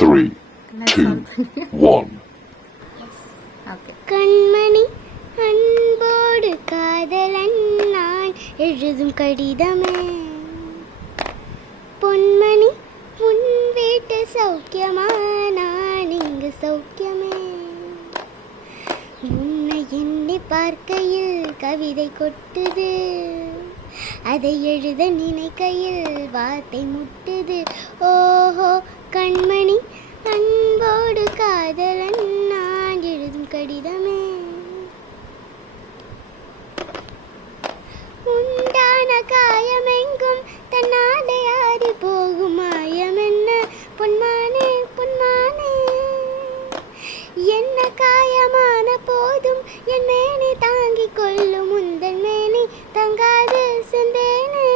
3, 2, 1. கண்மணி அன்போடு காதலன் நான் எழுதும் கடிதமே, பொன்மணி உன் வீட்டு சௌக்கியமா, நான் இங்கு சௌக்கியமே. உன்னை எண்ணி பார்க்கையில் கவிதை கொட்டுது, அதை எழுத நினைக்கையில் வார்த்தை முட்டுது. ஓஹோ கண்மணி அன்போடு காதலன் நான் எழுதும் கடிதமே. உண்டான காயமெங்கும் தன்னாலே ஆறி போகும் மாயம் என்ன பொன்மானே பொன்மானே. என்ன காயமான போதும் என் மேனி தாங்கிக் கொள்ளும் உந்தன் மேனி தங்காது செந்தேனே.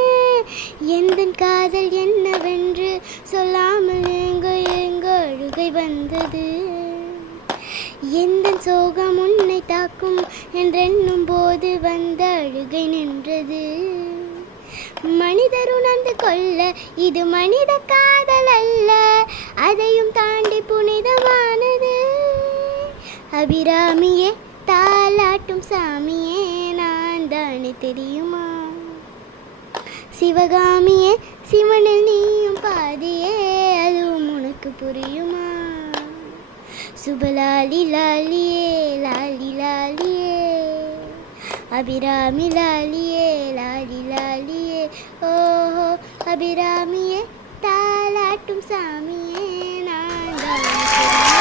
எந்தன் காதல் என்னவென்று சொல்லாமல் எங்கோ எங்கோ அழுகை வந்தது. எந்தன் சோகம் உன்னை தாக்கும் என்றென்னும் போது வந்த அழுகை நின்றது. மனிதர் உணர்ந்து கொள்ள இது மனித காதல் அல்ல, அதையும் தாண்டி புனிதமானது. அபிராமியே தாலாட்டும் சாமியே நான் தானே தெரியுமா. சிவகாமியே சிவனில் நீயும் பாதியே, அதுவும் உனக்கு புரியுமா. சுபலாலி லாலியே லாலி லாலியே, அபிராமி லாலியே லாலி லாலியே. ஓஹோ அபிராமியே தாலாட்டும் சாமியே நான் தானே தெரியுமா.